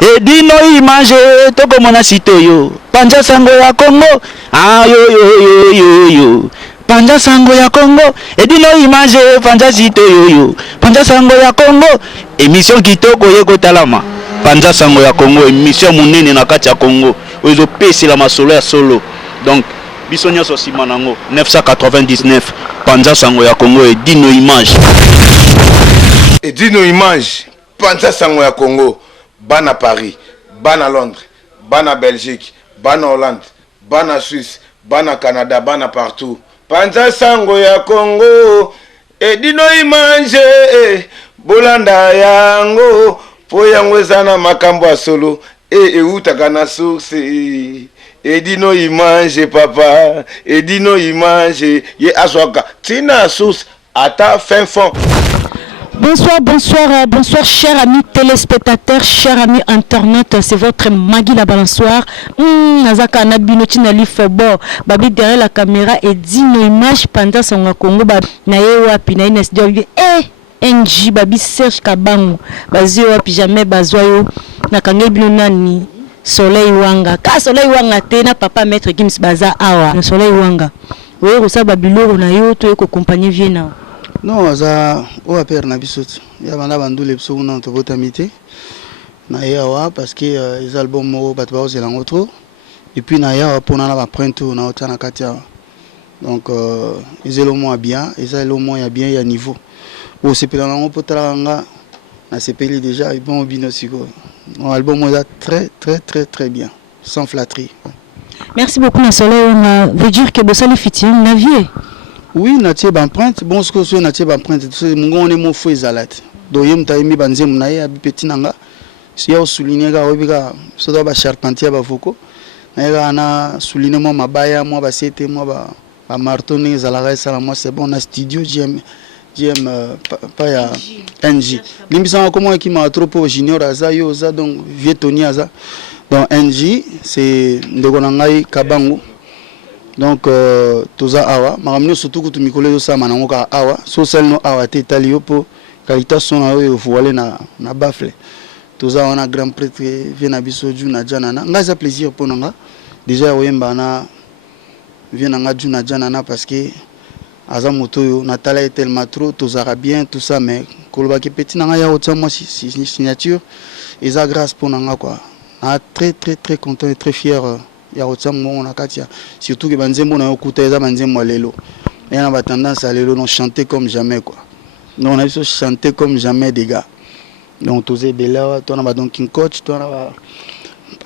Edino image toko mona sitoyo panja sango ya Congo ah yo panja sango ya Congo edino image panja sitoyo panja sango ya Congo émission kitoko yeko talama panja sango ya Congo émission munene na kati ya Congo ozo pesi la masolo ya solo donc biso nyonso sima nango 999 panja sango ya Congo edino image panja sango ya Congo bana Paris, bana Londres, bana Belgique, bana Hollande, bana Suisse, bana Canada, bana partout. Panza sango ya Congo, edino imanje, bolanda yango, po yango zana makambo ya solo, utaka na source, edino imanje papa, edino imanje, ye aswaka, tina source, ata fin fond. Bonsoir, chers amis téléspectateurs, chers amis internautes, c'est votre Magui la balançoire. Nazaka Nabinoti Nali Fobo, Babi derrière la caméra et dit nos images pendant son Congo, Naewa Pinaïnes NG, Babi Serge Kabango, Bazio Pijamé Bazoyo, Nakange Blunani, Soleil Wanga, Ka Soleil Wanga, Tena Papa Maître Gims Baza Awa, Soleil Wanga. Oui, Rosa Babilo, Nayo, to eko compagnie Viena. Non, ça, on va perdre la bisoutte. Il y a des les psaumes dans votre amitié. Naïawa parce que les albums au Batbao c'est l'autre. Et puis Naïawa pour la printe ou na otana katia. Donc ils ont moins bien, ils ont moins bien il y a niveau. Au c'est pour la potaranga na c'est payé déjà et bon binosiko. Mon album est très bien, sans flatterie. Merci beaucoup Nasoleil, on veut dire que Bossali Fitian Navier. Oui, natie empreinte. Bon, ce que c'est natie empreinte, c'est mon émo fou isolate. Donc, il y a mis banzem naïe à petit nanga. Si on souligne que obiga, ça doit être charpentier à Foko. Naïga ana souligné moi ma baya, moi ba c'était moi ba martonner zalaga ça moi c'est bon na studio JM pas ya NG. Limisa comment qui m'a trop pour junior aza yo za donc vieux Tony aza. Donc NG c'est ndegonangai Kabango. Donc toza awa maramno surtout que tu mikolo yo sama nango ka awa so sel no awa te talio po kalita sona yo voile na bafle toza on a grand prêtre vient na biso ju na janana ngaza plaisir pour nanga déjà oyemba na vient na ju na janana parce que aza moto yo na tala est tellement trop toza bien tout ça mais koloba ki petit nanga ya otsa moi signature et ça grâce pour nanga quoi na très content et très fier ya otsambo na katia surtout que banzembo na okuta eza banzembo lelo et on a tendance à lelo non chanter comme jamais quoi non on a juste chanter comme jamais des gars donc tozé bela toi na donc king coach toi na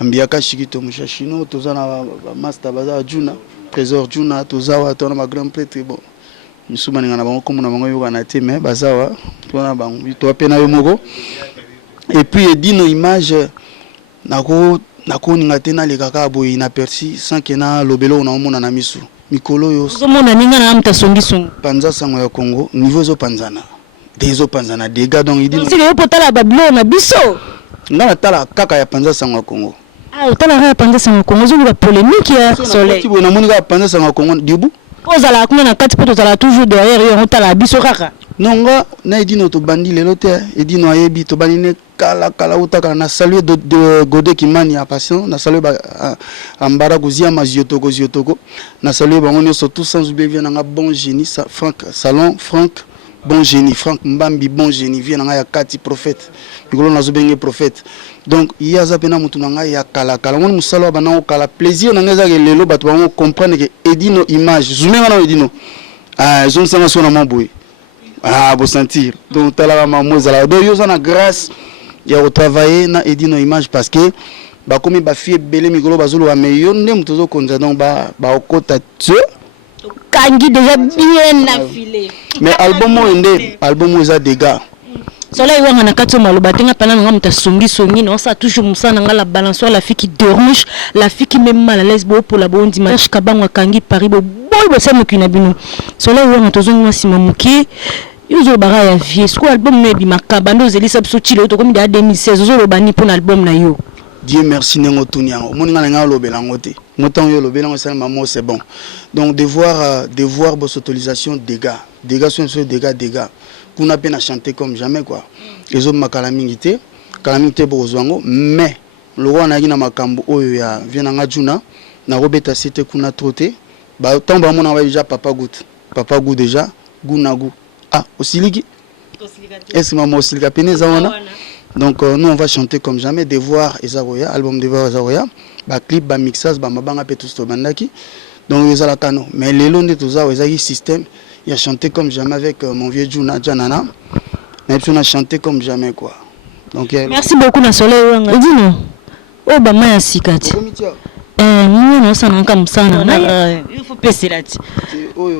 ambiaka shikito mushashino toza na master baza juna trésor juna tozawa toi na grand prêtre bon misuma ngana bango comme na bango yoka na te mais bazawa toi na bango toi pena yo moko et puis edino image nako nakoninga tena le kaka boy inaperçu sans que na lobelo na omona na misu mikolo yo zo mona ninga na amta songiso panza sango ya Congo niveau zo panzana des gars donc idino si le potala bablo na biso ngana tala kaka ya panza sango ya Congo tala ya panza sango ya Congo zo la polémique ya soleil tibo na monika panza sango ya Congo dibu ozala kuna na kati poto zala toujours derrière yo tala biso kaka nonga na edino to bandi lelo te edino ayebi to bandi ne kala utaka na saluer de Godé Kimani a patient na saluer ambara gozia maziotoko na saluer bango nyonso tout sans oublier vient nga bon génie Franck Salon Franck bon génie Franck Mbambi bon génie vient nga ya kati prophète bigolo nazo benge prophète donc il y a zapena mutu nga ya kala mon musalo bana kala plaisir nga za lelo bato bango comprendre que edino image zoomé na edino zone sama sona mamboy bo sentir donc tala mamozala donc yo na grâce il y a travailler na edino image parce que ba comme ba fie belé mikolo bazolo ba meilleur ndem tozo konza donc ba okota tse kangi déjà bien affilé mais album eza des gars soleil wanga na kati maloba tenga pana nga muta songi non ça toujours musana nga la balançoire la fille qui dérange la fille qui même mal à l'aise bo pour la bondi match kabangwa kangi Paris bo ça mo kina bino soleil wanga tozo ngwa sima muki Yozo bara ya vie, ce album ne bimaka bando zelisa bsoti le to comme da 2016 zo lobani pour l'album na yo. Dieu merci nengo tuniango. Moninga nga lobela ngote. Motan yo lobela ngo sel mamo c'est bon. Donc de voir vos autorisations des gars sont des gars. Kuna pena chanter comme jamais quoi. Les hommes makala mingité, kalamité bozwango mais loko na na makambo oyo ya vienanga juna na robeta site kuna troté ba tomba mona wa déjà papa goût déjà goût na goût ah osiliki est-ce maman osilika peneza wana donc nous on va chanter comme jamais Devoir Ezaroya album Devoir Ezaroya ba clip ba mixage ba mabanga pe tout to bandaki donc ils la kano mais les longs de tout ça ils système il a chanté comme jamais avec mon vieux Juna Janana mais on a chanté comme jamais quoi donc merci beaucoup na soleil wanga dino oh ba maya sikati nous on s'en en comme ça il faut passer là oh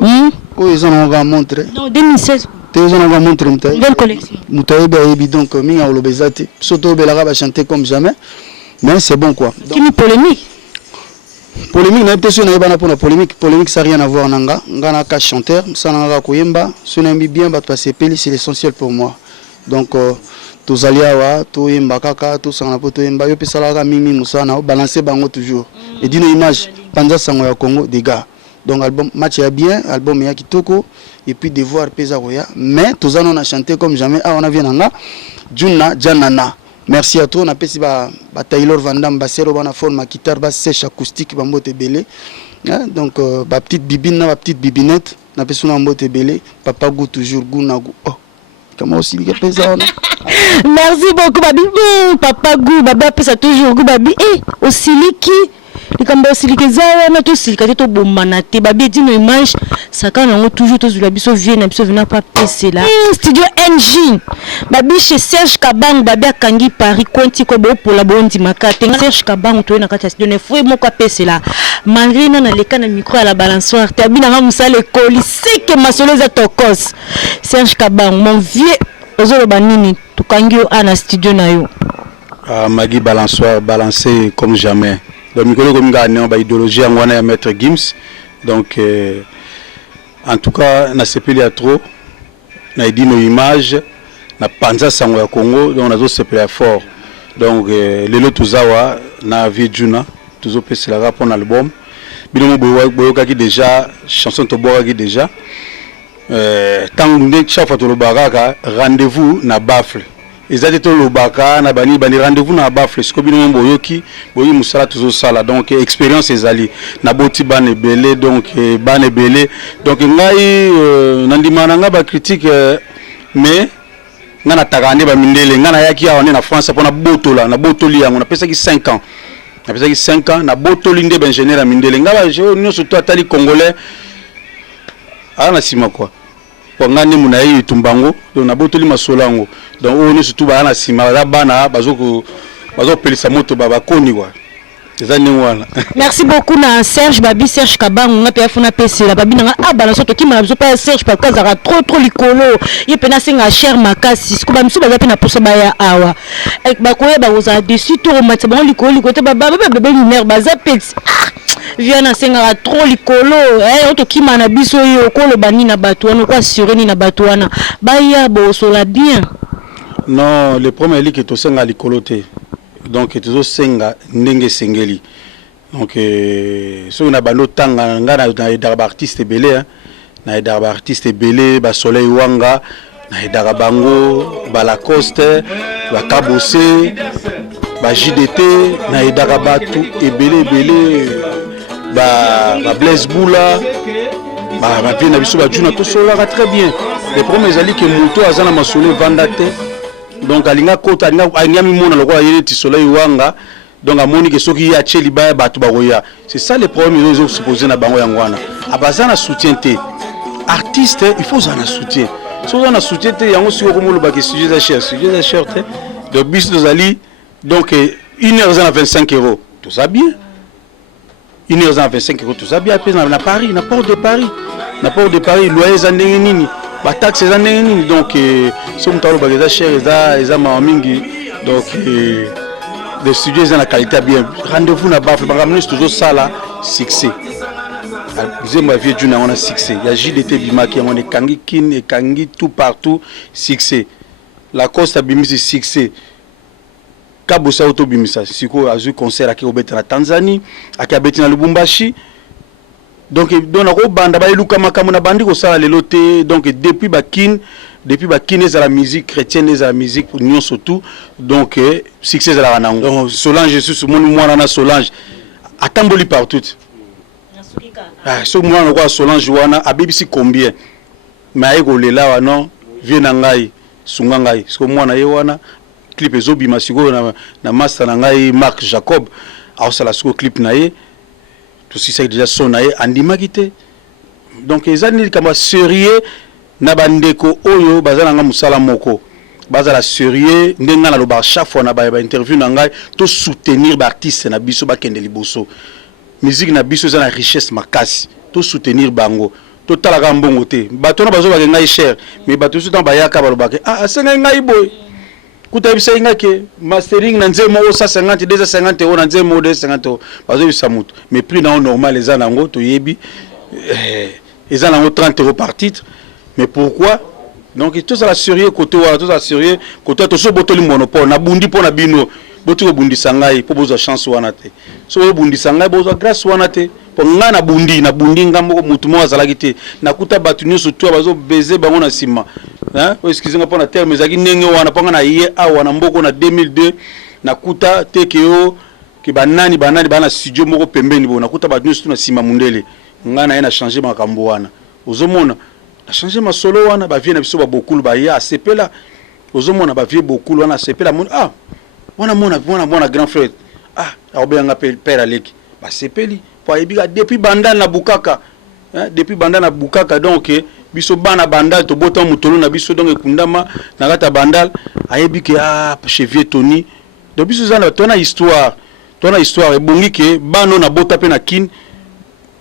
ils en ont montré non 2016 ils en ont montré nouvelle collection mutaïba ebi donc minga olobezate soto belaka ba chanter comme jamais mais c'est bon quoi qui me polémique na peut-être na bana pour la polémique ça rien à voir nanga ngana ka chanteur ça nanga koyemba sona mbi bien ba passer peli c'est l'essentiel pour moi donc tous aliawa to yemba kaka to sanga po to yemba yo pesala ka mimi musana balancer bango toujours et dino image Panza Sango ya Congo des gars donc album match ya bien album ya kitoko et puis Devoir pesa roya mais tous on a chanté comme jamais ah on a vient nanga Juna Janana. Merci à toi. On a pesi ba Taylor Van Damme, ba sero bana forme ma guitare, ba sèche acoustique, ba mbote belé. Donc ba petite bibine, ba petite bibinette, na pesi na mbote belé. Papa goût toujours goût na goût. Oh, comment aussi il pèse ça? Merci beaucoup babi. Papa goût, baba pèse toujours goût babi. Eh, aussi liki. Likamba osilikeza wana to silikate to bomana te babi dino image saka nango toujours to zula biso vie na biso vina pa PC là studio NG babi chez Serge Kabang babi akangi Paris konti ko bo pola bondi makate Serge Kabang to na kati studio ne foué moko PC là Marina na leka na micro à la balançoire te abina nga musale koli seke masolo za tokos Serge Kabang mon vieux ozolo banini tukangi yo ana studio na yo Magui balançoire balancé comme jamais. Donc, nous avons une idéologie en Maître Gims. Donc, en tout cas, on a séparé trop. On a dit nos images. On a Panza Sango ya Congo. Donc, on a séparé fort. Donc, les autres Zawa, na vie Juna, tous autres c'est la rap pour l'album. Binomo Boyoka qui déjà, chanson Toboga qui déjà. Tant que chaque fois que le baraka, rendez-vous na baffle. Ils étaient au Baka, na bani rendez-vous na baffle. Ce que binomo Boyoki, Boyi Moussala toujours ça là. Donc expérience est allée. Na boti ban belé, donc ban belé. Donc ngai nandimana nga ba critique mais ngana takane ba mindele ngana yaki ya na France pour na botola na botoli yango na pesa ki 5 ans. Na pesa ki 5 ans na botoli ndé ingénieur à mindele ngaba je nous surtout atali congolais. Ana sima quoi. Pour ngani munayi tumbango donc na botoli masolango. Donc on surtout ba ana sima ba bana bazoko pelisa moto baba koni quoi. Merci beaucoup na Serge Babi Serge Kabang on a pefuna PC la babi na balance to ki mala biso pa Serge parce que ça trop likolo ye pena singa cher makasi ko ba miso ba pena posa ba ya awa ek ba ko ba oza dessus to match ba likolo côté ba bebe lunaire ba za petit vient na singa trop likolo to ki mana biso yo ko lo bani na bato wana ko assurer ni na bato wana ba ya bo so la bien. Non, le premier lit que to singa likolo te. Donc toujours senga ndenge sengeli donc so na bando tanga ngana na daraba artiste belé hein na daraba artiste belé ba Soleil Wanga na daraba bango ba Lacoste ba Kabose ba JDT na daraba tout et belé ba Blaise Boula ba bien na biso ba Juna to sola très bien les premiers ali que moto azana masolo vandate. Donc alinga kota alinga mimona lokola yele ti Soleil Wanga donc amoni ke soki ya cheli ba batu bakoya c'est ça les problèmes ils ont supposé na bango yangwana abazana soutien te artiste il faut un soutien so on a soutien te yango siko komolo ba ke sujet za cher te de bis de zali donc 1h25 €, tout ça bien 1h25 €, tout ça bien après na Paris na port de Paris loyer za ndenge nini ba taxe za ndenge nini donc so mutalo ba za cher eza mamingi donc les studios ont la qualité bien rendez-vous na baffle ba ramener toujours ça là succès deuxième vie d'une on a succès il y a JDT Bimaki on est kangi kin et kangi tout partout succès la Costa Bimisi succès Kabusa auto Bimisa siko azu concert à Kobeta na Tanzanie à Kabeti na Lubumbashi. Donc on a banda ba eluka makamu na bandi ko sala lelo te donc depuis bakin depuis bakine za la musique chrétienne za la musique union surtout donc succès za la nango donc Solange Jesus mwana na Solange atamboli partout ah so mwana kwa Solange wana abibisi combien mais ayeko lela wana vie na ngai sunga ngai so mwana ye wana clip ezobima siko na master na ngai Marc Jacob awsala siko clip na ye tout ça déjà son na ye andimaki te donc ezani kama sérieux na bandeko oyo bazala nga musala moko bazala sérieux ndenga na loba chaque fois na ba interview na ngai to soutenir ba artiste na biso ba kende liboso musique na biso za na richesse makasi to soutenir bango to talaka mbongo te bato na bazo ba ngai cher mais bato so tan ba yaka ba loba ke asenga ngai boy kuta bisa inga ke mastering na nzemo 150 250 euros na nzemo 250 bazo bisa mutu mais prix na normal les anango to yebi ils ont 30 euros par titre. Mais pourquoi? Donc, tout ça, la sérieux côté, tout ça, sérieux côté, tout ça, botoli monopole, na bundi pour na bino, botu bundi sangai, pour bozo chance wanate. So bundi sangai, bozo grâce wanate. Pour nga na bundi ngambo mutumo azalagite. Na kuta batuni surtout bazo baiser bango na sima. Hein? Excusez-moi pour na terme, zaki nenge wana panga na iye a wana mboko na 2002 na kuta tekeo ki banani bana studio moko pembeni bo na kuta batuni surtout na sima mundele. Ngana yana changer makambo wana ozomona a changer masolo wana ba vie na biso ba bokulu ba ya sepela ozomona ba vie bokulu wana sepela mon wana mona grand frère aobenga père Aleki ba sepeli po ebika depuis bandal na bukaka hein depuis bandal na bukaka donc biso bana bandal to botan mutolo na biso donc ekundama na kata bandal ayebike chez vieux Tony donc biso zana tona histoire ebongi ke bano na bota pe na kin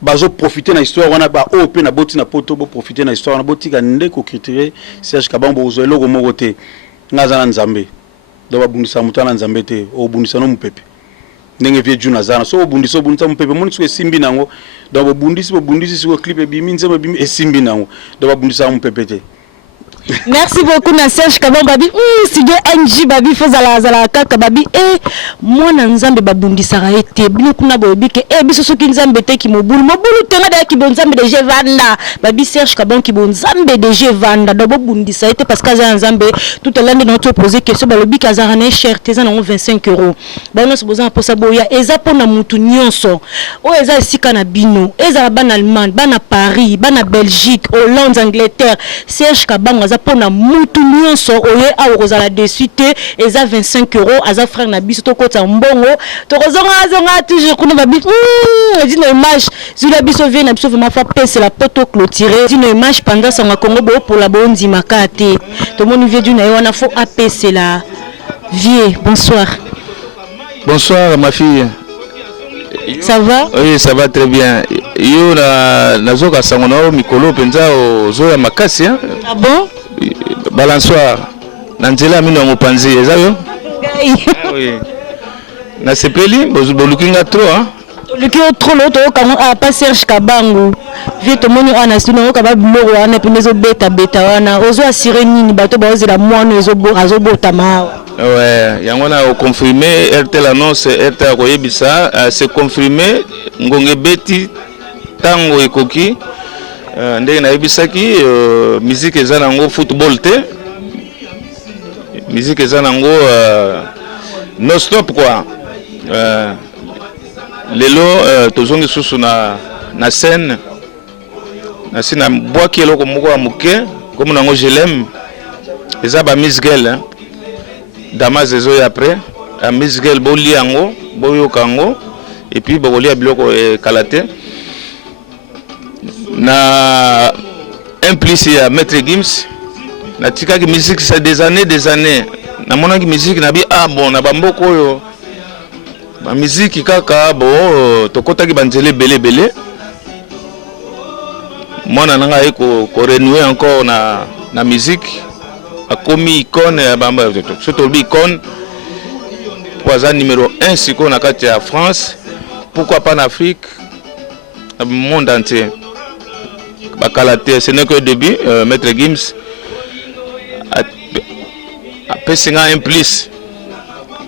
bazo profiter na histoire wana ba OP na boti na poto bo profiter na histoire na boti ka ndeko critiquer Serge Kabambo ozo eloko moko te ngaza na Nzambe do ba bundisa mutana Nzambe te o bundisa no mupepe ndenge vie juna zana so bundisa mupepe moni so esimbi nango do bo bundisi so clip e bimi nzema bimi esimbi nango do ba bundisa mupepe te. Merci beaucoup na Serge Kabambo babi studio NG babi fozala kaka babi mwana Nzambe babundisaka ete bino kuna boyebi ke biso soki Nzambe te ki mobulu tenga da ki bonzambe de Jevanda babi Serge Kabambo ki bonzambe de Jevanda do bobundisa ete parce que Nzambe tout à l'heure notre poser question balobi kazara na cher teza na 25 euros bana se boza posa boya eza pona mutu nyonso o eza esika na bino eza bana Allemagne bana Paris bana Belgique Hollande Angleterre Serge Kabambo aza pona mutu nyonso oye akozala dessus te eza 25 euros aza frère na biso to kota mbongo to kozonga toujours kuna babi dino image zula biso vient na biso vraiment fa pese la poto clôturer dino image pendant son Congo bo pour la bondi makate to moni vie du na wana fo apese la vie. Bonsoir ma fille. Ça va? Oui, ça va très bien. Yo na zoka sangono mikolo penza ozoya makasi hein? Ah bon? Balansoir. Nanzela mino mopanzi eza yo? Oui. Na sepeli bolukinga trop hein? Lukio trop l'autre pas Serge Kabambo. Vie to moni ana sino ka ba biloko wana penezo beta wana ozo assurer nini bato bazela mwana azobota ma. Ouais, yangona o confirmer RTL annonce RTL koyebisa c'est confirmé ngonge beti tango ekoki ndenge na yebisaki musique eza nango football te musique eza nango non stop quoi lelo tozongi susu na scène na sina boaki eloko moko ya moke comme nango je l'aime eza ba Miss Girl hein? Damas ezo après a Miss Girl boli yango boyoka yango et puis bolia biloko kalate na implice ya Maître Gims na tikaki musique c'est des années na monaki musique na bi bon na bamboko oyo ba musique kaka bo tokotaki banzele belé mwana nanga eko ko renouer encore na musique a commis icône ya bamba surtout icône poison numéro 1 siko na kati ya France, pourquoi pas en Afrique, dans le monde entier. Bakalate, ce n'est que le début. Maître Gims a fait un plus.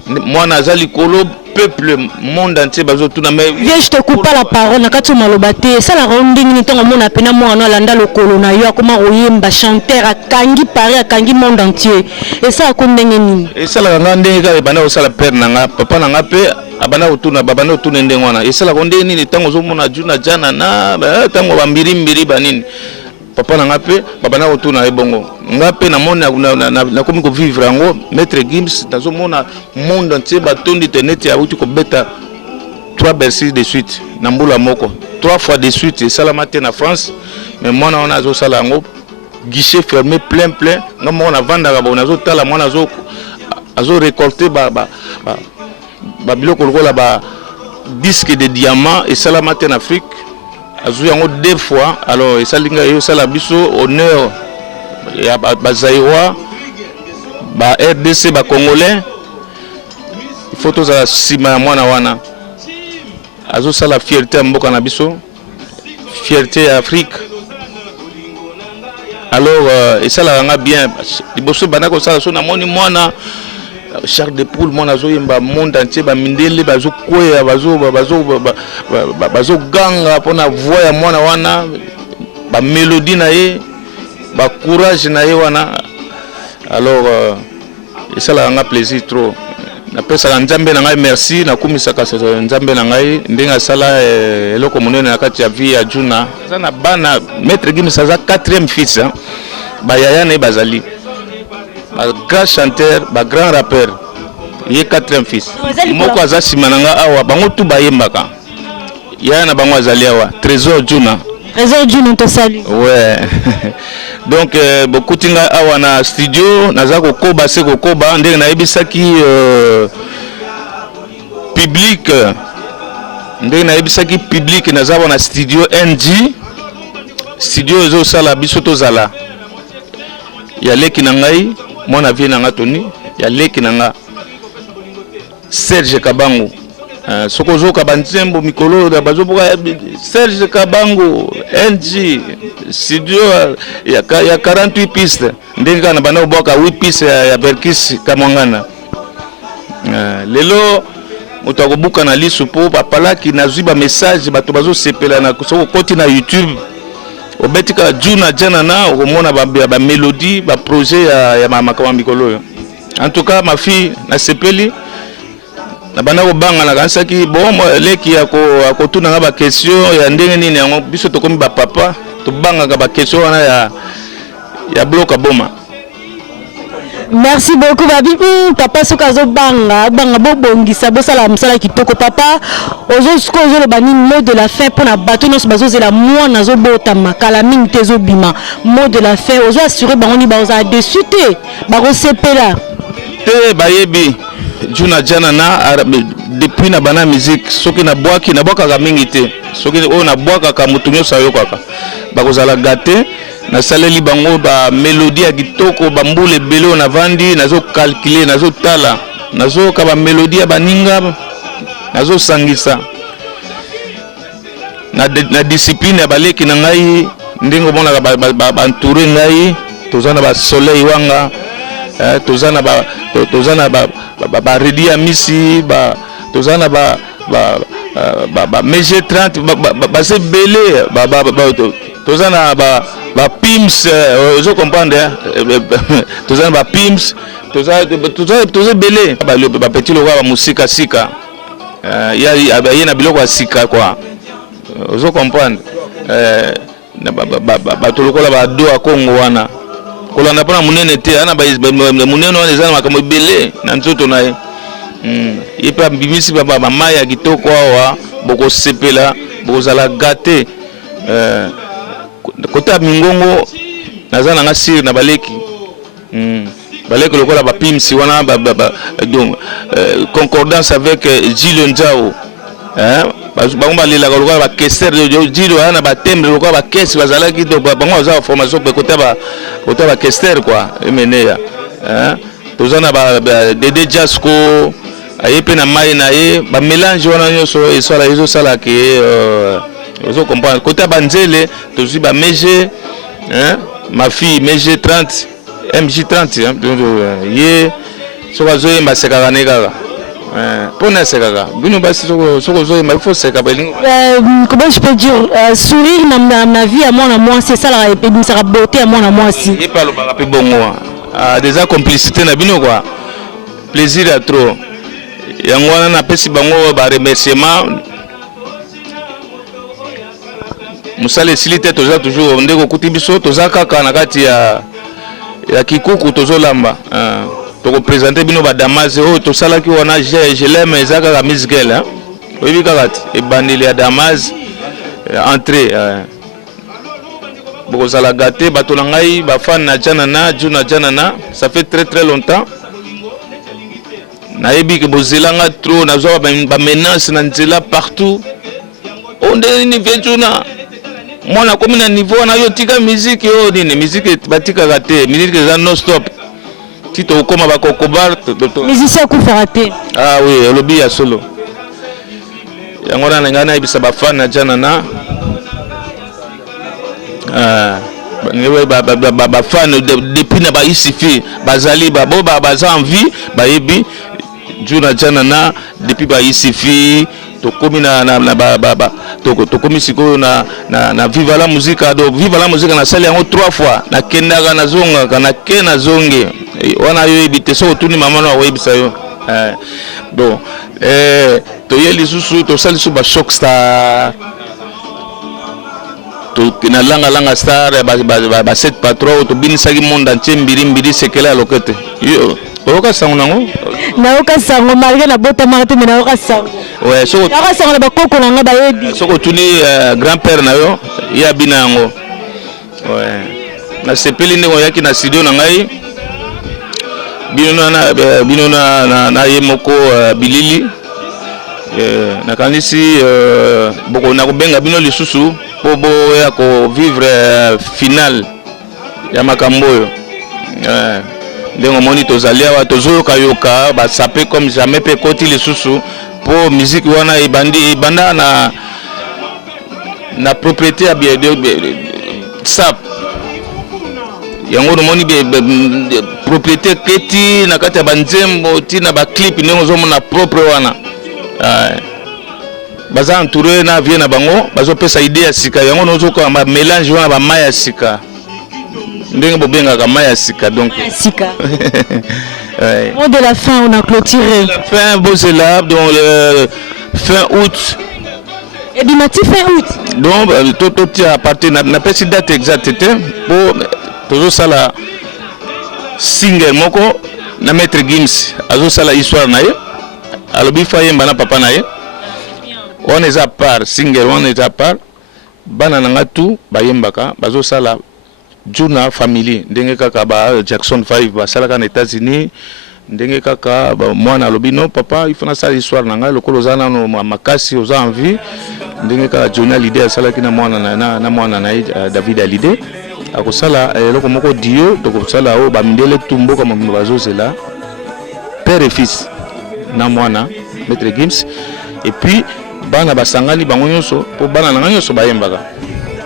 moi naza likolo peuple monde entier bazo tuna mais viens je te coupe pas la parole nakati maloba te ça la ronding ni tonga mona pena mwana landa lokolo na yo akoma oyemba chanteur akangi Paris akangi monde entier et ça akondenge nini et ça la ngande ka bana osala père nanga papa nanga pe abana otuna babana otuna ndenge wana et ça la ronding nini tango zo mona juna jana na tango ba mbiri banini papa nanga pe babana otuna ebongo ngape na mona na komi ko vivre ngo maître Gims tazo mona monde entier batondi tenete ya uti ko beta 3 Bercy de suite na mbula moko 3 fois de suite et salamate na France mais moi on a zo sala ngo guichet fermé plein ngamo na vanda ba on zo tala moi azo récolter ba biloko lokola ba disque de diamant et salamate en Afrique azu yango 2 fois alors et salinga yo sala biso honneur ya ba Zaïrois ba RDC ba Congolais il faut tous à sima mwana wana azo sala fierté ya mboka na biso fierté ya Afrique alors et ça la nga bien liboso bana ko sala so na moni mwana Charles de Poule mwana zo yemba monde entier ba mindele bazo koya bazo ganga pona voix ya mwana wana ba mélodie na ye ba courage na ye wana alors et ça la nga plaisir trop na pesa nzambe na ngai merci na kumisaka nzambe na ngai ndenga sala eloko monene na kati ya vie ya Juna sana bana maître Gims za 4e fils ba yaya na bazali ba grand chanteur ba grand rappeur ye 4e fils moko aza simananga awa bango tu bayembaka yaya na bango azali awa Trésor Juna to sali ouais donc beaucoup tinga awa na studio naza kokoba se kokoba ndenge na yebisaki public ndenge na yebisaki public naza na studio NG studio ezo sala biso tozala ya leki na ngai mwana vie na nga Tony ya leki na nga Serge Kabango soko zoka banzembo mikolo da bazobuka Serge Kabango NG studio ya 48 pistes ndenge na bana boka 8 pistes ya Berkis Kamwangana lelo moto akobuka na lisu po papalaki nazwi ba message bato bazo sepela na soko koti na YouTube obetika Juna jana na okomona ba mélodie ba projet ya makama mikolo en tout cas ma fille na sepeli na bana ko banga na kansaki bon leki ya ko tuna nga ba question ya ndenge nini yango biso to komi ba papa to banga ka ba question wana ya bloka boma. Merci beaucoup babi papa soka zo banga bobongisa bosala msala kitoko papa ozo sko ozo le bani mot de la fin pour na bato nyonso bazozela mwana zo bota makala mingi te zo bima mot de la fin ozo assurer bango ni baza dessus te bako sepela te bayebi Juna jana na depuis na bana musique soki na bwaka ka mingi te soki o na bwaka ka mutunyo sayo kaka bakozala gâté na saleli bango ba mélodie ya kitoko ba mbule belo na vandi nazo calculer nazo tala nazo ka ba mélodie ya baninga nazo sangisa na discipline ya baleki na ngai ndingo bona ba entouré ngai tozana ba soleil wanga tozana ba redi ya misi ba tozana ba MG30 ba se belé tozana ba pims je comprendre tozana ba pims toza belé ba petit loka ba musika sika ya na biloko ya sika quoi je comprendre ba tolokola ba do a Congo wana kolanda pona munene te ana ba munene wana ezana makambo belé na nzoto na ye ipa bimisi ba maya kitoko awa boko sepela bozala gâté kota mingongo nazana nga sir na baleki baleki lokola ba pimsi wana donc concordance avec Gilles Nzao bango balela lokola ba kester Gilles wana ba tembre lokola ba kesi bazalaki to bango za formation pe kota ba kester quoi emeneya tozana ba Dede Jasco ayepe na mai na ye ba mélange wana nyonso esala ezo sala ke ozo comprendre kota banzele tozwi ba MG ma fille MG30 MJ30 ye soka zo yemba sekaka ne kaka Pour nous, c'est ça. Bino basi il faut c'est comment je peux dire sourire dans ma vie à moi c'est ça la ça la beauté à moi aussi. Et pas le barapi bongo. Déjà complicité na bino quoi. Plaisir à trop. Yango na pesi bango ba remerciement. Musale silite toza toujours ndeko kutibiso toza kaka na kati ya kikuku tozolamba. Pour présenter bino ba Damas to sala ki wana je l'aime ezaka la musique là. Oui kakati e bandeli ya Damas entrée boko sala gâté bato na ngai ba fan na janana juna janana ça fait très longtemps. Na yebi ke bozelanga trop na zo ba menace na nzela partout. On est vejuna. Moi na comme na niveau na yo tika musique yo nini musique batika gâté musique za non stop. Si tu comme avec Kokobar, musicien coup raté. Ah oui, le lobby à solo. Yangona ngana ibisa ba fan na janana. Ba fan depuis na ba isifi, bazali ba bo ba za envie, ba yebi juna janana depuis ba isifi to komi na ba to komi siko na viva la musique do viva la musique na sali yango 3 fois na kendaga na zonga kana kena zonge wana yo ebite so tuni mama na webisa yo bon to yeli susu to sali su ba shock star to na langa star ba set patron to binisaki monde entier mbiri sekela ya lokete yo oka sango nango na oka sango malgré na bota marté mais na oka sango ouais so oka sango na bakoko na nga bayebi soko tuni grand-père na yo ya bina yango ouais na sepeli ndeko yaki na studio na ngai bino na ye moko bilili na kanisi boko na kubenga bino lisusu po bo ya ko vivre final ya makambo yo ndenge moni tozali awa tozoyoka yoka basape comme jamais pe koti lisusu po musique wana ebanda na propriété ya sap yango moni propriété keti na kati ya banzembo tina ba clip ndenge ozomona propre wana baza entouré na vie na bango bazopesa idée ya sika yango nozoka ba mélange wana ba maya sika ndenge bobengaka maya sika donc sika. Mot de la fin, on a clôturé. La fin, bon c'est là, donc fin août. Et bien, fin août. Donc tout à partir n'a pas si date exacte pour toujours ça la single moko na maître Gims azo ça la histoire nae alobi faye mbana papa nae on est à part single on est à part bana nanga tout bayembaka bazo ça la Juna family ndenge kaka ba Jackson 5 ba salaka na États-Unis ndenge kaka ba mwana lobino papa il faut na ça histoire nanga lokolo zana no makasi oza envie ndenge kaka Juna l'idée salaki na mwana na mwana na David Hallyday akosala eloko moko dio tokosala o ba mindele tumbo kama bazo zela père et fils na mwana maître Gims et puis bana basangani bango nyonso po bana na nyonso bayembaka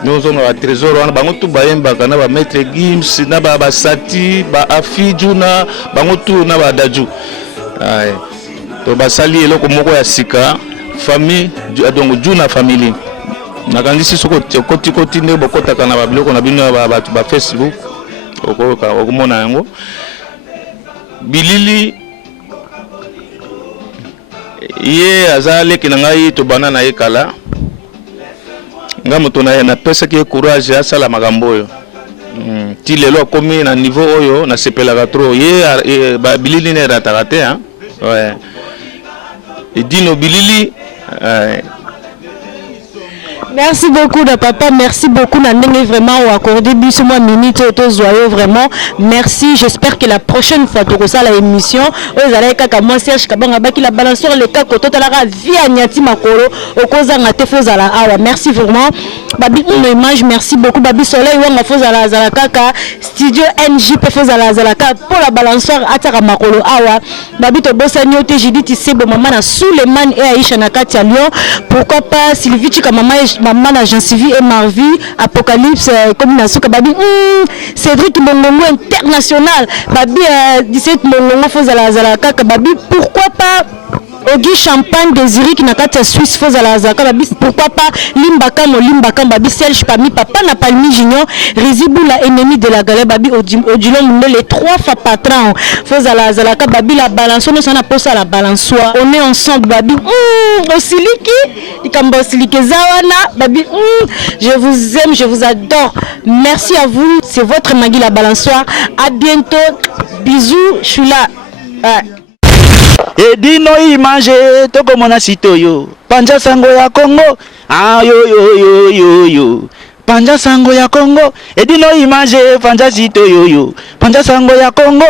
nous avons un trésor, on a tout bayemba, na ba maître Gims, na ba Sati, ba Afi Juna, bangotu na ba Daju. Ay. To ba sali eloko moko ya sika, famille donc Juna family. Na kandisi soko koti ne bokota kana ba biloko na bino ba Facebook. Okomona yango. Bilili ye azale kinangai to banana ekala. Nga moto na pesa ki courage ya sala makambo oyo ti lelo komi na niveau oyo na sepelaka trop ye ba bilili ne rataka te hein ouais et dino bilili Merci beaucoup de papa, merci beaucoup Nandenge vraiment au accordé biso moi minute auto joyeux vraiment. Merci, j'espère que la prochaine fois tu ça la émission, vous allez kaka moi Serge Kabanga baki la balançoire le cas koto la via nyati makolo au koza ngate foza la awa. Merci vraiment. Babi une image, merci beaucoup Babi Soleil wanga foza la zala kaka studio NJ pe foza la zala kaka pour la balançoire ataka makolo awa. Babi to bossa nyote Judith Sebo maman na Suleiman et Aïcha na Katia Lyon. Pourquoi pas Sylvie Chika maman maman na Jean-Sylvie et Marvie Apocalypse comme Nasuka Babi Cédric Mongongo international Babi 17 Mongongo Fozala Zala Kaka Babi pourquoi pas Ogi champagne désiré qui n'a qu'à Suisse faux à la zaka babi pourquoi pas limbaka babi Serge Pami papa n'a pas mis junior Rizibou la ennemi de la galère babi Odilon les 3 fois patron faux à la zalaka babi la balance on s'en a posé à la balançoire on est ensemble babi osiliki ikambo osiliki zawana babi je vous aime je vous adore merci à vous c'est votre Magui la balançoire à bientôt bisous je suis là Edino image tokomona sitoyo Panja sango ya Congo yo Panja sango ya Congo Edino image Panja sitoyo Panja sango ya Congo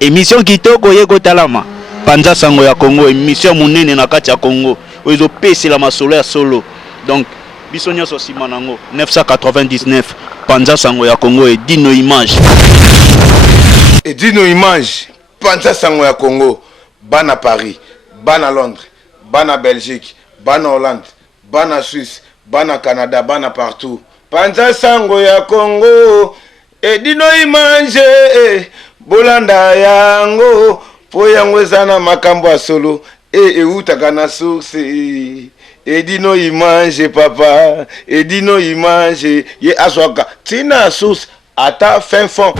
émission kitoko yeko talama Panja sango ya Congo émission munene na kati ya Congo ozo pesi la masolo ya solo donc biso nyonso sima nango 999 Panja sango ya Congo Edino image Panja sango ya Congo Bana Paris, Bana Londres, Bana Belgique, Bana Hollande, Bana Suisse, Bana Canada, Bana partout. Panja sango ya Congo, Edino imanje, Bolanda yango, po yango zana makambo ya solo, utaka na source. Edino imanje papa, Edino imanje, ye aswaka, tina source, ata fin fond.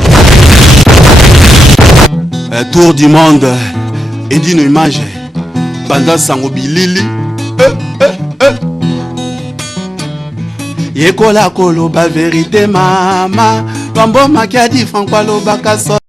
Tour du monde. Edino image Panja sango bilili Yekola koloba vérité mama Pambo makia di franco loba kaso